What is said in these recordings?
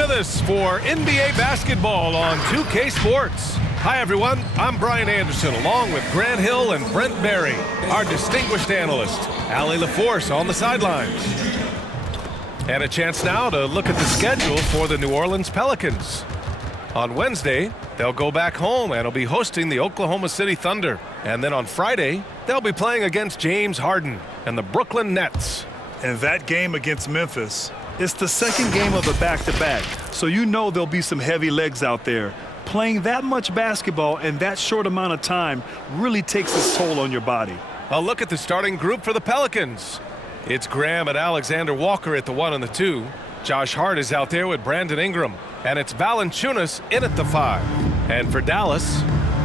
with us for NBA basketball on 2K Sports. Hi, everyone. I'm Brian Anderson, along with Grant Hill and Brent Berry, our distinguished analyst, Allie LaForce on the sidelines. And a chance now to look at the schedule for the New Orleans Pelicans. On Wednesday, they'll go back home and will be hosting the Oklahoma City Thunder. And then on Friday, they'll be playing against James Harden and the Brooklyn Nets. And that game against Memphis, it's the second game of a back-to-back, so you know there'll be some heavy legs out there. Playing that much basketball in that short amount of time really takes its toll on your body. A look at the starting group for the Pelicans. It's Graham and Alexander Walker at the 1 and the 2. Josh Hart is out there with Brandon Ingram. And it's Valanciunas in at the 5. And for Dallas,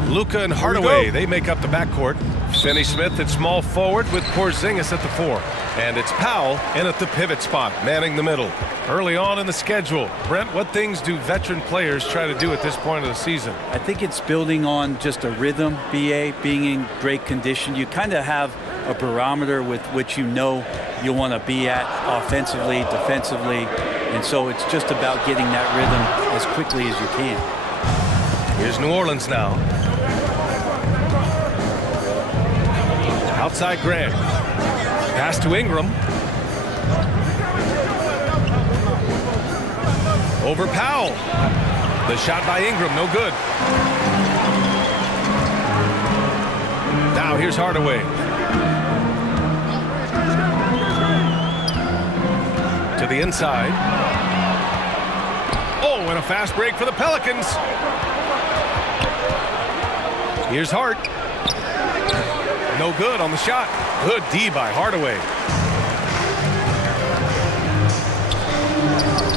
Luka and Hardaway, they make up the backcourt. Finney-Smith at small forward with Porzingis at the 4. And it's Powell in at the pivot spot, manning the middle. Early on in the schedule, Brent, what things do veteran players try to do at this point of the season? I think it's building on just a rhythm, BA, being in great condition. You kind of have a barometer with which you know you want to be at offensively, defensively. And so it's just about getting that rhythm as quickly as you can. Here's New Orleans now. Outside Grant. Pass to Ingram. Over Powell. The shot by Ingram, no good. Now here's Hardaway. To the inside. Oh, and a fast break for the Pelicans. Here's Hart. No good on the shot. Good D by Hardaway.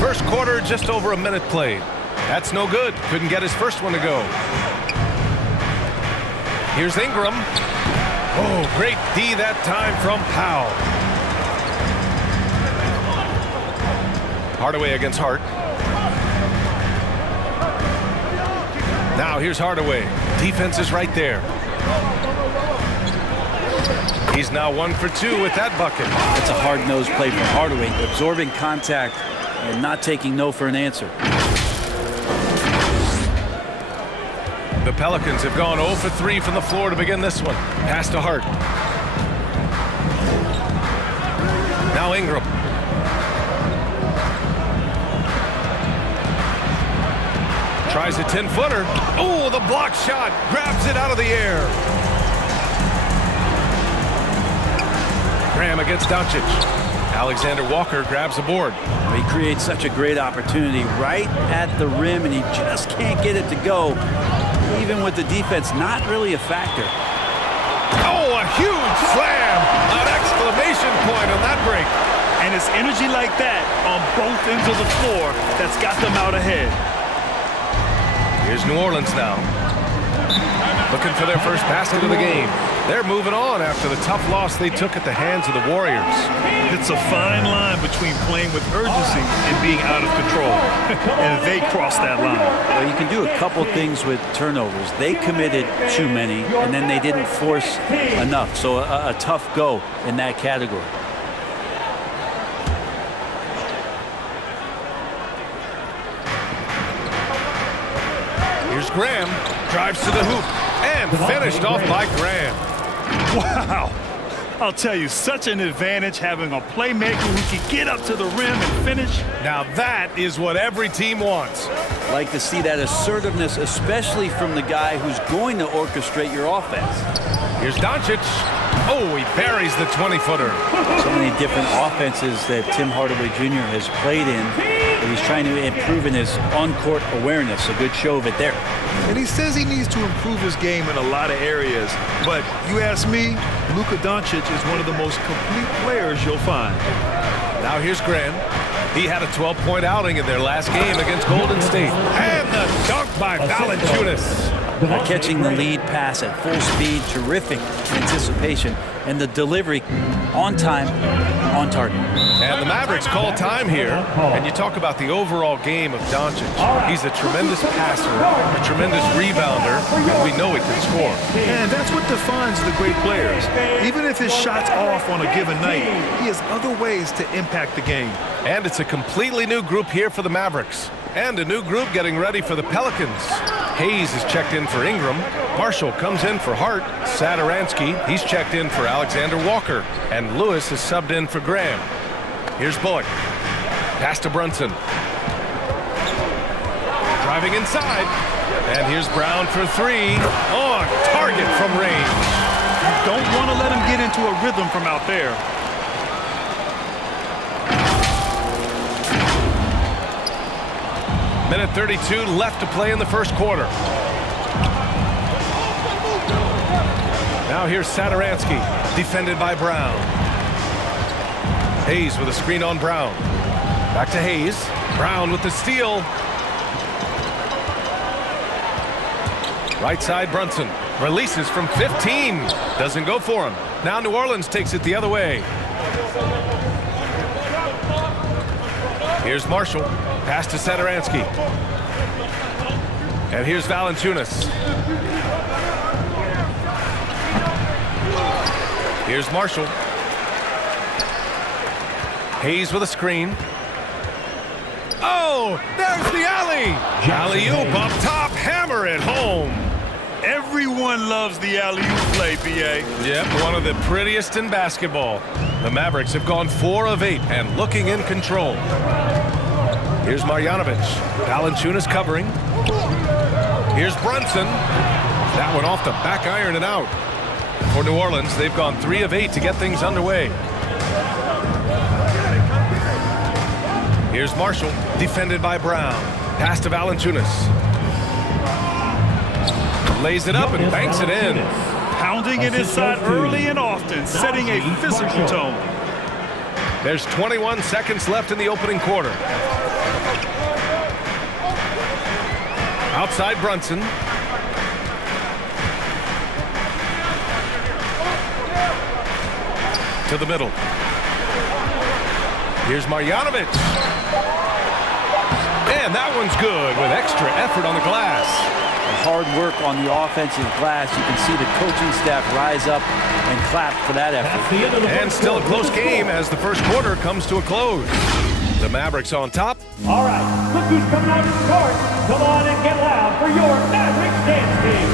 First quarter, just over a minute played. That's no good. Couldn't get his first one to go. Here's Ingram. Oh, great D that time from Powell. Hardaway against Hart. Now here's Hardaway. Defense is right there. He's now 1 for 2 with that bucket. It's a hard-nosed play from Hardaway, absorbing contact and not taking no for an answer. The Pelicans have gone 0 for 3 from the floor to begin this one. Pass to Hart. Now Ingram. Tries a 10-footer. Oh, the block shot. Grabs it out of the air. Graham against Doncic. Alexander Walker grabs the board. He creates such a great opportunity right at the rim, and he just can't get it to go. Even with the defense not really a factor. Oh, a huge slam. An exclamation point on that break. And it's energy like that on both ends of the floor that's got them out ahead. Here's New Orleans now. Looking for their first basket of the game. They're moving on after the tough loss they took at the hands of the Warriors. It's a fine line between playing with urgency and being out of control. And they crossed that line. Well, you can do a couple things with turnovers. They committed too many, and then they didn't force enough. So a tough go in that category. Here's Graham. Drives to the hoop. And finished off by Graham. Wow. I'll tell you, such an advantage having a playmaker who can get up to the rim and finish. Now that is what every team wants. Like to see that assertiveness, especially from the guy who's going to orchestrate your offense. Here's Doncic. Oh, he buries the 20-footer. So many different offenses that Tim Hardaway Jr. has played in. But he's trying to improve in his on-court awareness. A good show of it there. And he says he needs to improve his game in a lot of areas. But you ask me, Luka Doncic is one of the most complete players you'll find. Now here's Graham. He had a 12-point outing in their last game against Golden State. And the dunk by Valanciunas. Catching the lead pass at full speed, terrific anticipation, and the delivery on time, on target. And the Mavericks call time here. And you talk about the overall game of Doncic. He's a tremendous passer, a tremendous rebounder, and we know he can score. And that's what defines the great players. Even if his shot's off on a given night, he has other ways to impact the game. And it's a completely new group here for the Mavericks. And a new group getting ready for the Pelicans. Hayes is checked in for Ingram. Marshall comes in for Hart. Sadaransky, he's checked in for Alexander Walker. And Lewis is subbed in for Graham. Here's Bullock. Pass to Brunson. Driving inside. And here's Brown for three. On target from range. Don't want to let him get into a rhythm from out there. Minute 32 left to play in the first quarter. Now here's Sadaransky, defended by Brown. Hayes with a screen on Brown. Back to Hayes. Brown with the steal. Right side Brunson. Releases from 15. Doesn't go for him. Now New Orleans takes it the other way. Here's Marshall. Pass to Sadaransky. And here's Valanciunas. Here's Marshall. Hayes with a screen. Oh, there's the alley. Alley-oop up top. Hammer it home. Everyone loves the alley-oop play, B.A. Yep, one of the prettiest in basketball. The Mavericks have gone 4 of 8 and looking in control. Here's Marjanovic. Valanciunas covering. Here's Brunson. That one off the back iron and out. For New Orleans, they've gone 3 of 8 to get things underway. Here's Marshall, defended by Brown. Pass to Valanciunas. Lays it up and banks it in. Pounding it inside early and often, setting a physical tone. There's 21 seconds left in the opening quarter. Outside Brunson. To the middle. Here's Marjanovic. And that one's good with extra effort on the glass. Hard work on the offensive glass. You can see the coaching staff rise up and clap for that effort. And still a close game as the first quarter comes to a close. The Mavericks on top. All right, look who's coming out of the court. Come on and get loud for your Mavericks dance team.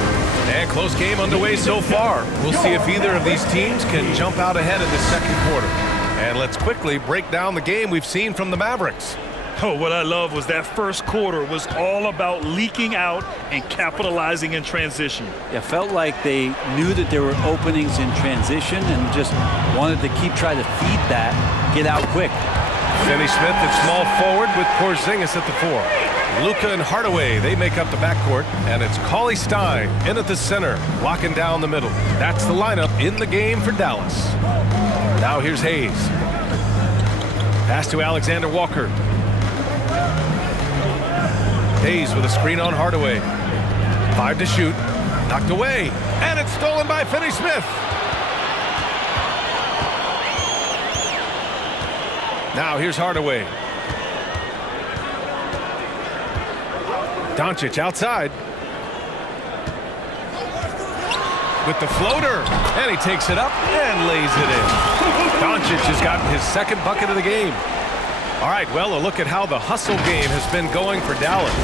And close game underway so far. We'll see if either of these teams can jump out ahead in the second quarter. And let's quickly break down the game we've seen from the Mavericks. Oh, what I love was that first quarter was all about leaking out and capitalizing in transition. It felt like they knew that there were openings in transition and just wanted to keep trying to feed that, get out quick. Finney Smith at small forward with Porzingis at the 4. Luka and Hardaway, they make up the backcourt, and it's Cauley Stein in at the center, locking down the middle. That's the lineup in the game for Dallas. Now here's Hayes. Pass to Alexander Walker. Hayes with a screen on Hardaway. 5 to shoot. Knocked away. And it's stolen by Finney Smith. Now here's Hardaway. Doncic outside. With the floater. And he takes it up and lays it in. Doncic has gotten his second bucket of the game. All right, well, a look at how the hustle game has been going for Dallas.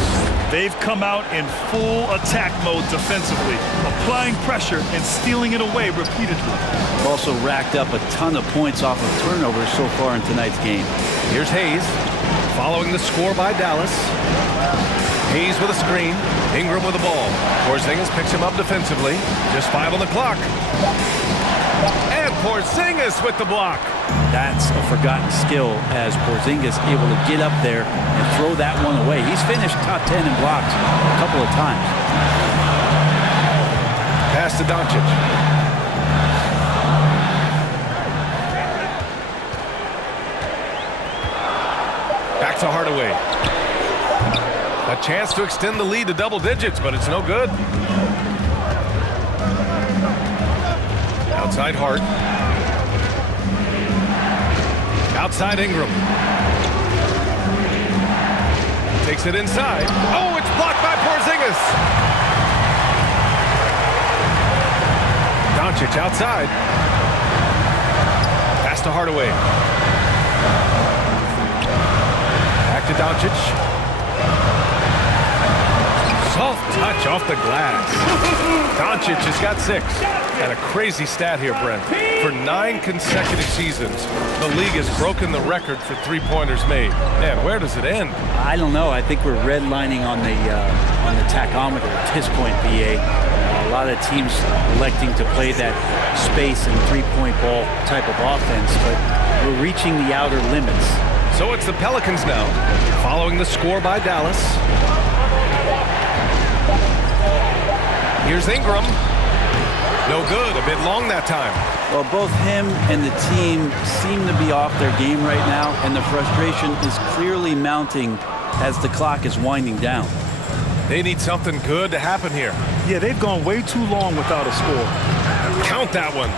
They've come out in full attack mode defensively, applying pressure and stealing it away repeatedly. Also racked up a ton of points off of turnovers so far in tonight's game. Here's Hayes, following the score by Dallas. Hayes with a screen, Ingram with the ball. Porzingis picks him up defensively. Just 5 on the clock. And Porzingis with the block. That's a forgotten skill as Porzingis able to get up there and throw that one away. He's finished top 10 in blocks a couple of times. Pass to Doncic. Back to Hardaway. A chance to extend the lead to double digits, but it's no good. Outside Hart. Outside Ingram. Takes it inside. Oh, it's blocked by Porzingis. Doncic outside. Pass to Hardaway. Back to Doncic. off the glass. Doncic has got 6. And a crazy stat here, Brent. For 9 consecutive seasons, the league has broken the record for three-pointers made. Man, where does it end? I don't know. I think we're redlining on the tachometer at this point, BA. A lot of teams electing to play that space and three-point ball type of offense, but we're reaching the outer limits. So it's the Pelicans now, following the score by Dallas. Here's Ingram. No good, a bit long that time. Well, both him and the team seem to be off their game right now, and the frustration is clearly mounting as the clock is winding down. They need something good to happen here. Yeah, they've gone way too long without a score. Count that one.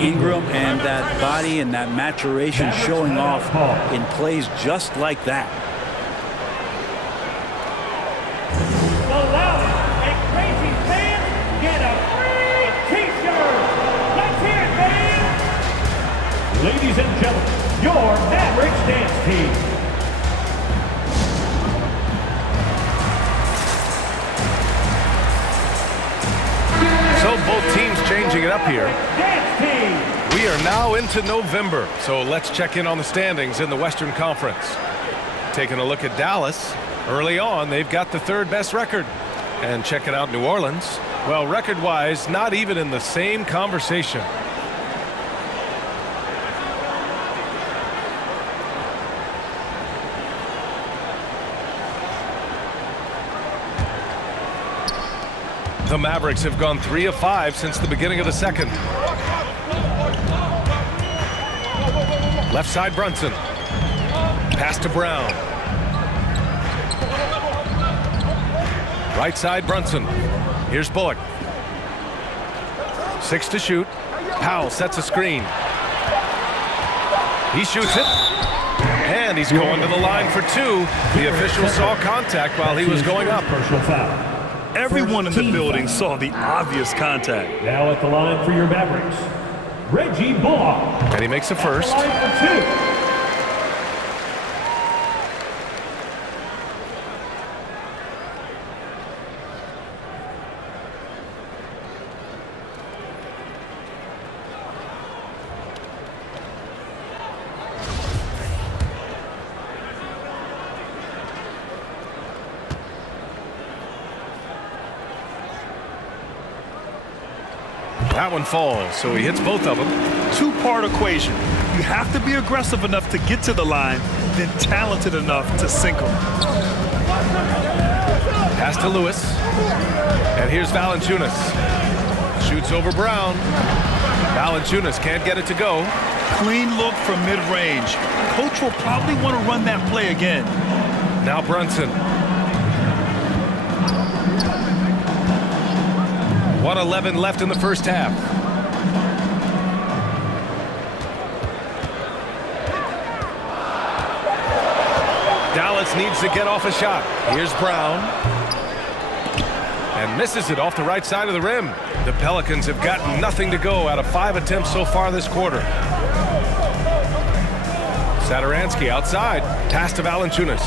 Ingram and that body and that maturation showing off in plays just like that. The loudest and crazy fans get a free T-shirt. Let's hear it, fans. Ladies and gentlemen, your Mavericks dance team. So both teams changing it up here. We are now into November, so let's check in on the standings in the Western Conference. Taking a look at Dallas. Early on, they've got the 3rd best record. And checking out New Orleans, well, record-wise, not even in the same conversation. The Mavericks have gone 3 of 5 since the beginning of the second. Left side Brunson. Pass to Brown. Right side Brunson. Here's Bullock. 6 to shoot. Powell sets a screen. He shoots it. And he's going to the line for 2. The official saw contact while he was going up. Personal foul. Everyone in the building saw the obvious contact. Now at the line for your Mavericks, Reggie Bullock. And he makes a first. Line for 2. That one falls, so he hits both of them. 2-part equation. You have to be aggressive enough to get to the line, then talented enough to sink them. Pass to Lewis. And here's Valanciunas. Shoots over Brown. Valanciunas can't get it to go. Clean look from mid-range. Coach will probably want to run that play again. Now Brunson. 1:11 left in the first half. Dallas needs to get off a shot. Here's Brown. And misses it off the right side of the rim. The Pelicans have gotten nothing to go out of 5 attempts so far this quarter. Satoransky outside. Pass to Valanciunas.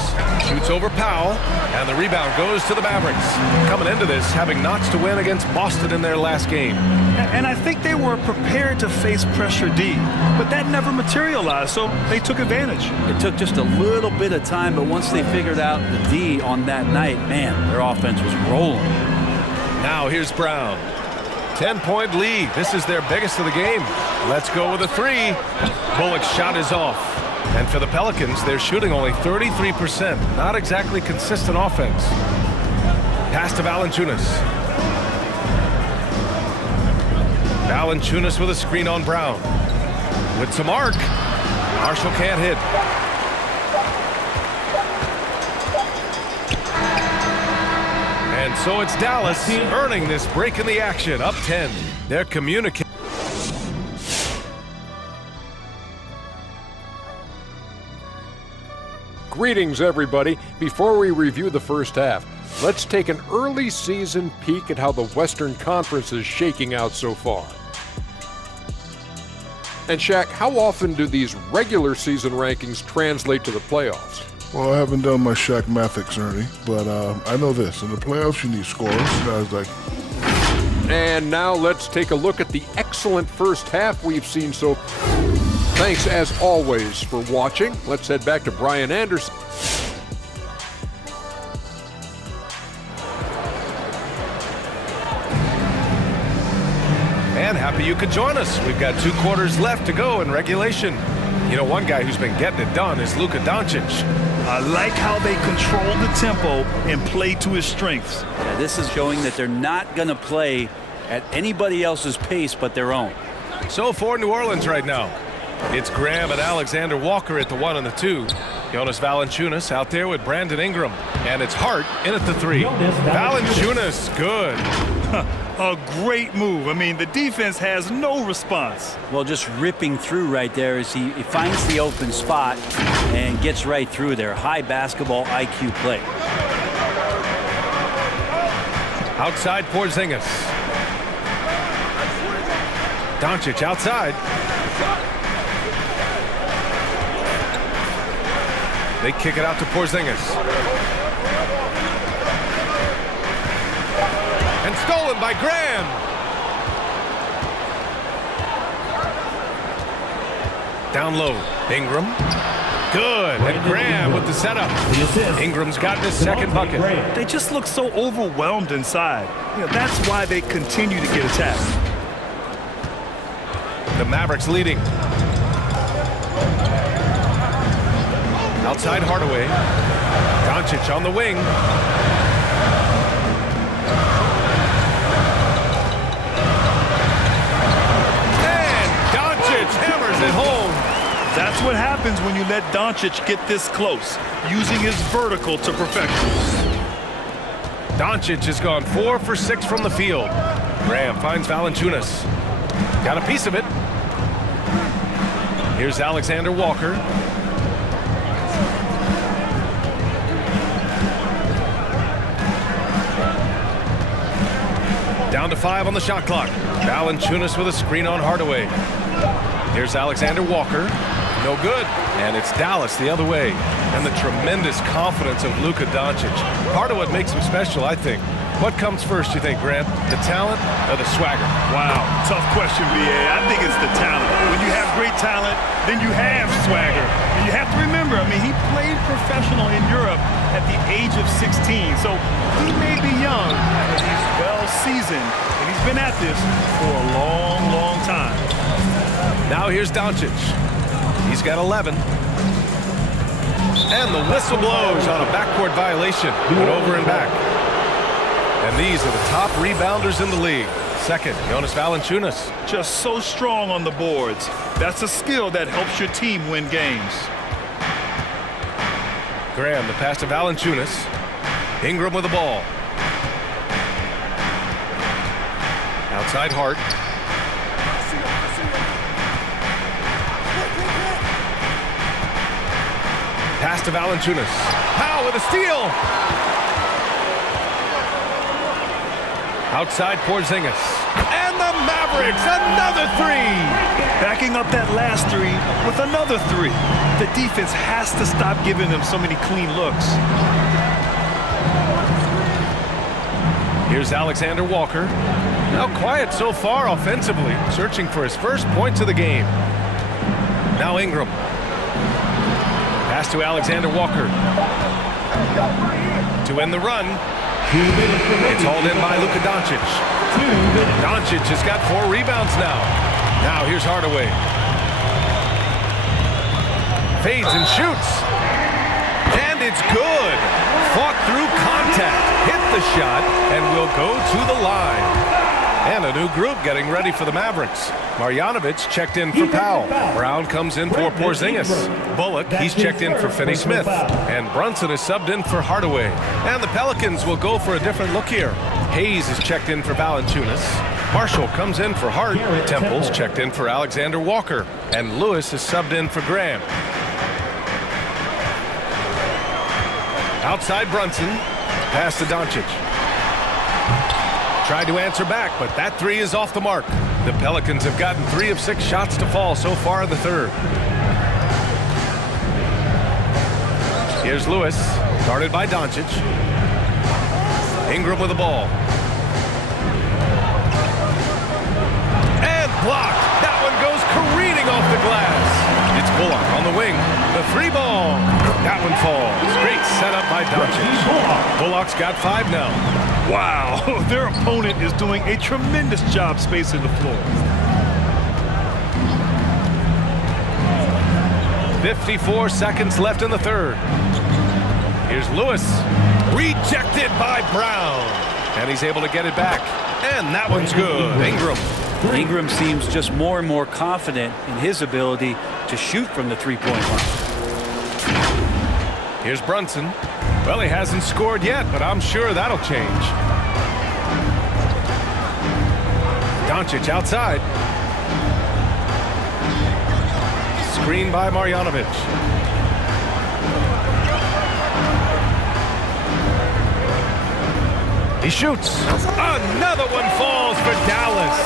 Shoots over Powell. And the rebound goes to the Mavericks. Coming into this, having knots to win against Boston in their last game. And I think they were prepared to face pressure D, but that never materialized, so they took advantage. It took just a little bit of time, but once they figured out the D on that night, man, their offense was rolling. Now here's Brown. 10-point lead. This is their biggest of the game. Let's go with a 3. Bullock's shot is off. And for the Pelicans, they're shooting only 33%. Not exactly consistent offense. Pass to Valanciunas. Valanciunas with a screen on Brown. With some arc. Marshall can't hit. And so it's Dallas earning this break in the action. Up 10. They're communicating. Greetings, everybody. Before we review the first half, let's take an early season peek at how the Western Conference is shaking out so far. And Shaq, how often do these regular season rankings translate to the playoffs? Well, I haven't done my Shaq Mathics, Ernie, but I know this. In the playoffs, you need scorers. Guys like... And now let's take a look at the excellent first half we've seen so. Thanks, as always, for watching. Let's head back to Brian Anderson. And happy you could join us. We've got 2 quarters left to go in regulation. You know, one guy who's been getting it done is Luka Doncic. I like how they control the tempo and play to his strengths. Yeah, this is showing that they're not going to play at anybody else's pace but their own. So for New Orleans right now, it's Graham and Alexander Walker at the 1 and the 2. Jonas Valanciunas out there with Brandon Ingram. And it's Hart in at the 3. Valanciunas, good. A great move. I mean, the defense has no response. Well, just ripping through right there as he finds the open spot and gets right through there. High basketball IQ play. Outside Porzingis. Doncic outside. They kick it out to Porzingis. And stolen by Graham. Down low, Ingram. Good, and Graham with the setup. Ingram's gotten his second bucket. They just look so overwhelmed inside. You know, that's why they continue to get attacked. The Mavericks leading. Outside Hardaway. Doncic on the wing. And Doncic hammers it home. That's what happens when you let Doncic get this close, using his vertical to perfection. Doncic has gone 4 for 6 from the field. Graham finds Valanciunas. Got a piece of it. Here's Alexander Walker. Down to 5 on the shot clock. Valanciunas with a screen on Hardaway. Here's Alexander Walker. No good. And it's Dallas the other way. And the tremendous confidence of Luka Doncic. Part of what makes him special, I think. What comes first, you think, Grant? The talent or the swagger? Wow, tough question, B.A. I think it's the talent. When you have great talent, then you have swagger. And you have to remember, I mean, he played professional in Europe at the age of 16. So he may be young, but he's well-seasoned, and he's been at this for a long, long time. Now here's Doncic. He's got 11. And the whistle blows on a backcourt violation. Went over and back. And these are the top rebounders in the league. Second, Jonas Valanciunas. Just so strong on the boards. That's a skill that helps your team win games. Graham, the pass to Valanciunas. Ingram with the ball. Outside Hart. Pass to Valanciunas. Powell with a steal. Outside Porzingis. And the Mavericks, another 3. Backing up that last 3 with another 3. The defense has to stop giving them so many clean looks. Here's Alexander Walker. Now quiet so far offensively, searching for his first points of the game. Now Ingram. Pass to Alexander Walker. To end the run. It's hauled in by Luka Doncic. Doncic has got 4 rebounds now. Now here's Hardaway. Fades and shoots. And it's good. Fought through contact. Hit the shot and will go to the line. And a new group getting ready for the Mavericks. Marjanovic checked in for Powell. Brown comes in for Porzingis. Bullock, he's checked in for Finney-Smith. And Brunson is subbed in for Hardaway. And the Pelicans will go for a different look here. Hayes is checked in for Valanciunas. Marshall comes in for Hart. Temple's checked in for Alexander Walker. And Lewis is subbed in for Graham. Outside Brunson. Pass to Doncic. Tried to answer back, but that 3 is off the mark. The Pelicans have gotten 3 of 6 shots to fall so far in the third. Here's Lewis, guarded by Doncic. Ingram with the ball. And blocked. That one goes careening off the glass. It's Bullock on the wing. The three ball. That one falls. Great setup by Doncic. Bullock's got 5 now. Wow, their opponent is doing a tremendous job spacing the floor. 54 seconds left in the third. Here's Lewis. Rejected by Brown. And he's able to get it back. And that one's good. Ingram seems just more and more confident in his ability to shoot from the three-point line. Here's Brunson. Well, he hasn't scored yet, but I'm sure that'll change. Doncic outside. Screen by Marjanovic. He shoots. Another one falls for Dallas.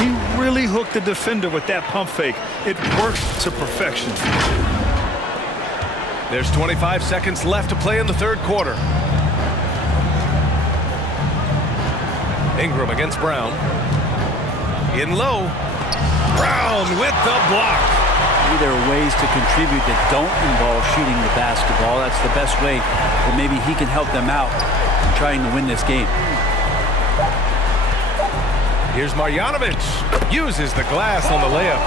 He really hooked the defender with that pump fake. It worked to perfection. There's 25 seconds left to play in the third quarter. Ingram against Brown. In low. Brown with the block. Maybe there are ways to contribute that don't involve shooting the basketball. That's the best way that maybe he can help them out in trying to win this game. Here's Marjanovic. Uses the glass on the layup.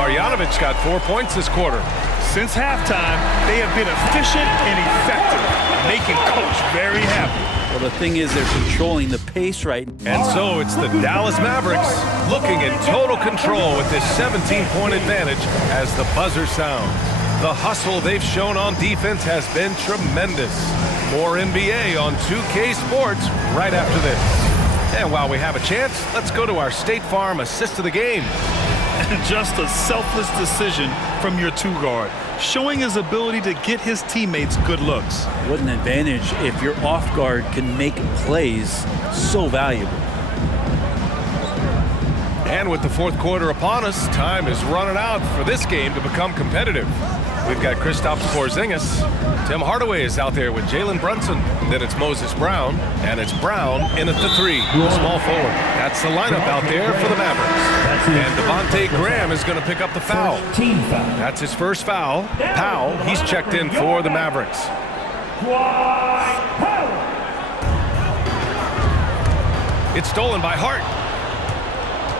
Marjanovic's got 4 points this quarter. Since halftime, they have been efficient and effective, making Coach very happy. Well, the thing is, they're controlling the pace right now. And so it's the Dallas Mavericks looking in total control with this 17-point advantage as the buzzer sounds. The hustle they've shown on defense has been tremendous. More NBA on 2K Sports right after this. And while we have a chance, let's go to our State Farm assist of the game. And just a selfless decision from your two-guard, showing his ability to get his teammates good looks. What an advantage if your off guard can make plays so valuable. And with the fourth quarter upon us, time is running out for this game to become competitive. We've got Kristaps Porzingis. Tim Hardaway is out there with Jalen Brunson. Then it's Moses Brown, and it's Brown in at the 3, the small forward. That's the lineup out there for the Mavericks. And Devontae Graham is going to pick up the foul. That's his first foul. Powell, he's checked in for the Mavericks. It's stolen by Hart.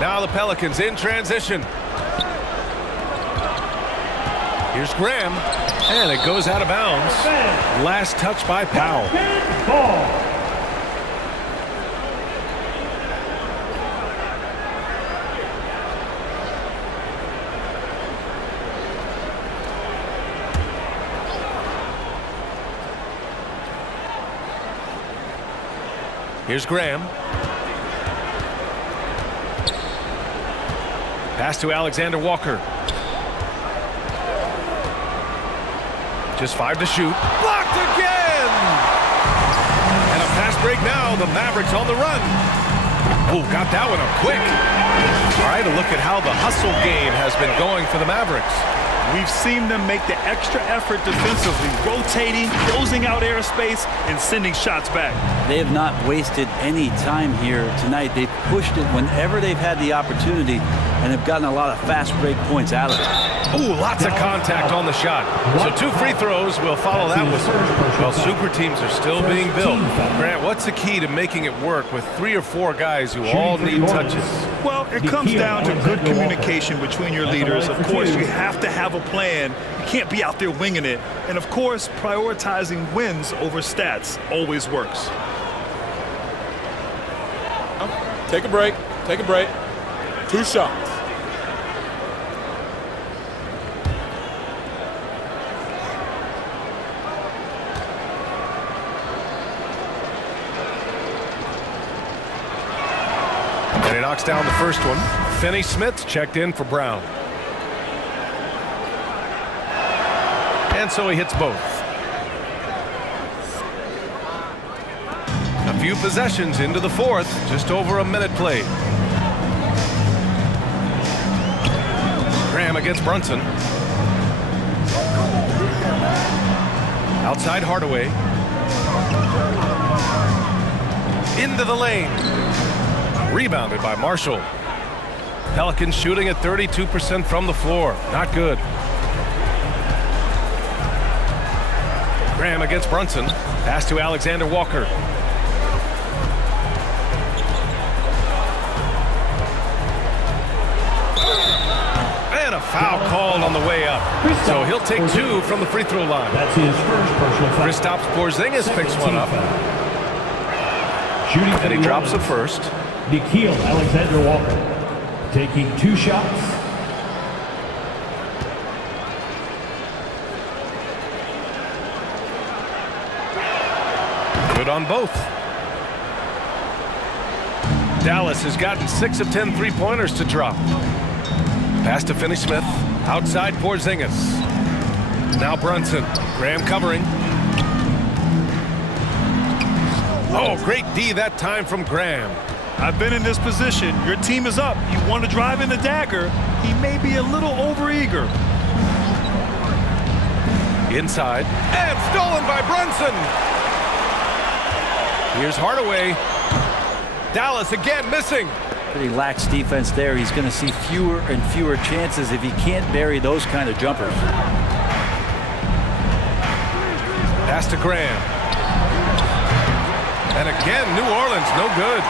Now the Pelicans in transition. Here's Graham, and it goes out of bounds. Last touch by Powell. Here's Graham. Pass to Alexander Walker. Just 5 to shoot. Blocked again! And a fast break now. The Mavericks on the run. Oh, got that one up quick. All right, a look at how the hustle game has been going for the Mavericks. We've seen them make the extra effort defensively, rotating, closing out airspace, and sending shots back. They have not wasted any time here tonight. They've pushed it whenever they've had the opportunity and have gotten a lot of fast break points out of it. Ooh, lots of contact on the shot. So 2 free throws will follow that whistle. Well, super teams are still being built. Grant, what's the key to making it work with 3 or 4 guys who all need touches? Well, it comes down to good communication between your leaders. Of course, you have to have a plan. You can't be out there winging it. And of course, prioritizing wins over stats always works. Take a break. Take a break. 2 shots. And he knocks down the first one. Finney-Smith checked in for Brown. And so he hits both. A few possessions into the fourth, just over a minute played. Graham against Brunson. Outside Hardaway. Into the lane. Rebounded by Marshall. Pelicans shooting at 32% from the floor. Not good. Graham against Brunson. Pass to Alexander Walker. And a foul called on the way up. So he'll take 2 from the free throw line. That's his first personal foul. Kristaps Porzingis picks one up. Shooting And he drops the first. Nikhil Alexander Walker taking 2 shots. Good on both. Dallas has gotten 6 of 10 three-pointers to drop. Pass to Finney-Smith. Outside Porzingis. Now Brunson. Graham covering. Oh, great D that time from Graham. I've been in this position. Your team is up. You want to drive in the dagger. He may be a little overeager. Inside. And stolen by Brunson. Here's Hardaway. Dallas again missing. Pretty lax defense there. He's going to see fewer and fewer chances if he can't bury those kind of jumpers. Pass to Graham. And again, New Orleans, no good.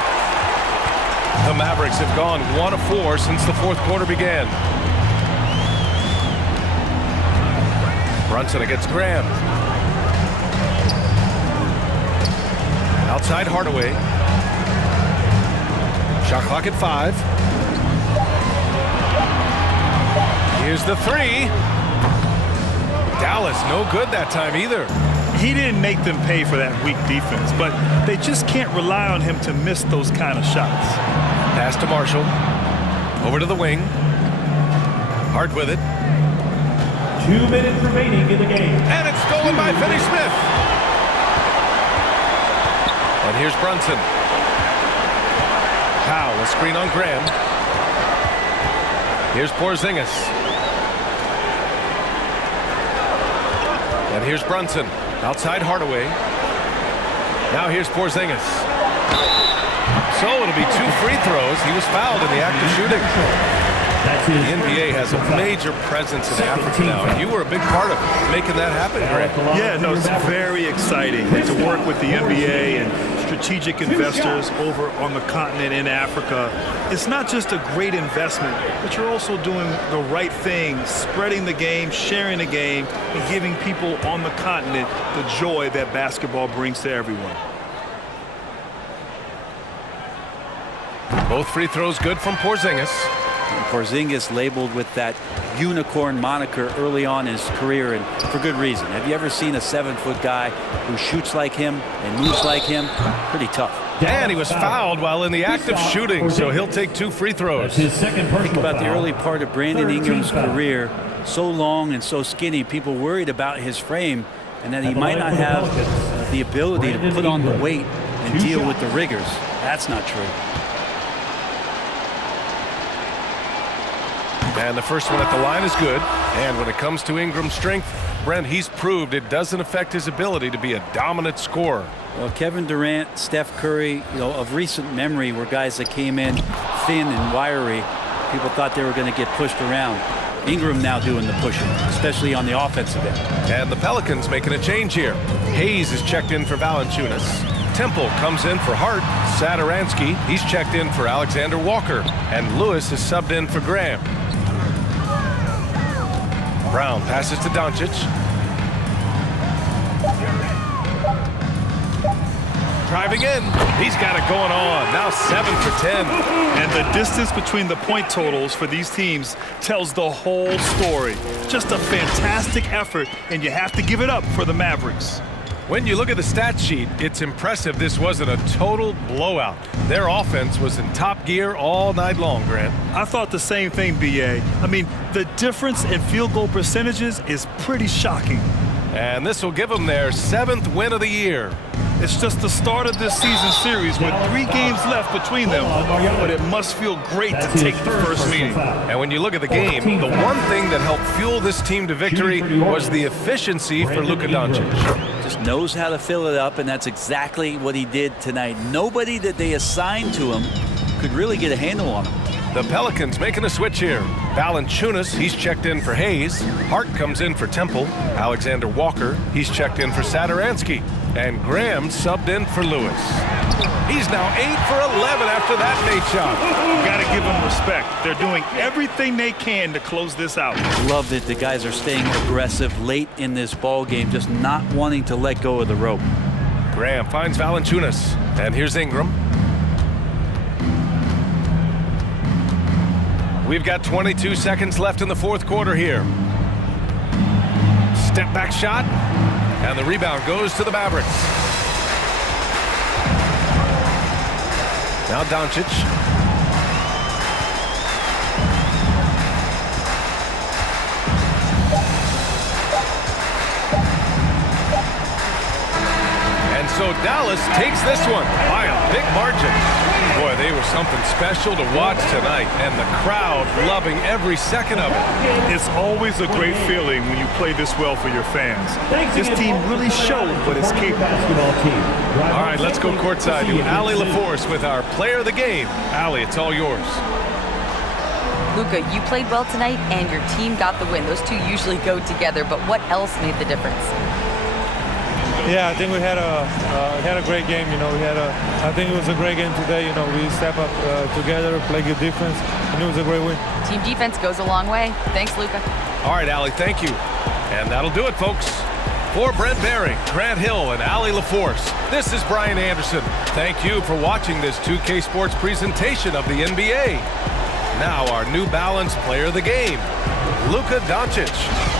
The Mavericks have gone 1 of 4 since the fourth quarter began. Brunson against Graham. Outside Hardaway. Shot clock at 5. Here's the 3. Dallas, no good that time either. He didn't make them pay for that weak defense, but they just can't rely on him to miss those kind of shots. Pass to Marshall. Over to the wing. Hart with it. 2 minutes remaining in the game. And it's stolen by Finney-Smith. And here's Brunson. Powell, a screen on Graham. Here's Porzingis. And here's Brunson. Outside Hardaway. Now here's Porzingis. So it'll be 2 free throws. He was fouled in the act of shooting. The NBA has a major presence in Africa now, and you were a big part of making that happen, Greg. Yeah, no, it's very exciting to work with the NBA and strategic investors over on the continent in Africa. It's not just a great investment, but you're also doing the right thing, spreading the game, sharing the game, and giving people on the continent the joy that basketball brings to everyone. Both free throws good from Porzingis. And Porzingis labeled with that unicorn moniker early on in his career, and for good reason. Have you ever seen a 7-foot guy who shoots like him and moves like him? Pretty tough. And he was fouled while in the act of shooting, so he'll take 2 free throws. His second personal Think about the foul. early part of Brandon Ingram's career. So long and so skinny, people worried about his frame and that he might not have the ability to put on the weight and deal with the rigors. That's not true. And the first one at the line is good. And when it comes to Ingram's strength, Brent, he's proved it doesn't affect his ability to be a dominant scorer. Well, Kevin Durant, Steph Curry, of recent memory were guys that came in thin and wiry. People thought they were going to get pushed around. Ingram now doing the pushing, especially on the offensive end. And the Pelicans making a change here. Hayes is checked in for Valanciunas. Temple comes in for Hart. Satoransky, he's checked in for Alexander Walker. And Lewis is subbed in for Graham. Brown passes to Doncic. Driving in. He's got it going on. Now 7 for 10. And the distance between the point totals for these teams tells the whole story. Just a fantastic effort, and you have to give it up for the Mavericks. When you look at the stat sheet, it's impressive this wasn't a total blowout. Their offense was in top gear all night long, Grant. I thought the same thing, B.A. I mean, the difference in field goal percentages is pretty shocking. And this will give them their 7th win of the year. It's just the start of this season series with 3 games left between them, but it must feel great to take the first meeting. And when you look at the game, the one thing that helped fuel this team to victory was the efficiency for Luka Doncic. Just knows how to fill it up, and that's exactly what he did tonight. Nobody that they assigned to him could really get a handle on him. The Pelicans making a switch here. Valanciunas, he's checked in for Hayes. Hart comes in for Temple. Alexander Walker, he's checked in for Satoransky. And Graham subbed in for Lewis. He's now 8 for 11 after that Nate shot. You got to give them respect. They're doing everything they can to close this out. Love that the guys are staying aggressive late in this ball game, just not wanting to let go of the rope. Graham finds Valanciunas. And here's Ingram. We've got 22 seconds left in the fourth quarter here. Step back shot. And the rebound goes to the Mavericks. Now Doncic. And so Dallas takes this one by a big margin. Boy, they were something special to watch tonight, and the crowd loving every second of it. It's always a great feeling when you play this well for your fans. This team really showed what it's capable of. All right, let's go courtside to Allie LaForce with our player of the game. Allie, it's all yours. Luka, you played well tonight, and your team got the win. Those two usually go together, but what else made the difference? Yeah, I think we had a great game. I think it was a great game today. We step up together, play good defense, and it was a great win. Team defense goes a long way. Thanks, Luka. All right, Allie, thank you. And that'll do it, folks. For Brent Barry, Grant Hill, and Allie LaForce, this is Brian Anderson. Thank you for watching this 2K Sports presentation of the NBA. Now our New Balance player of the game, Luka Doncic.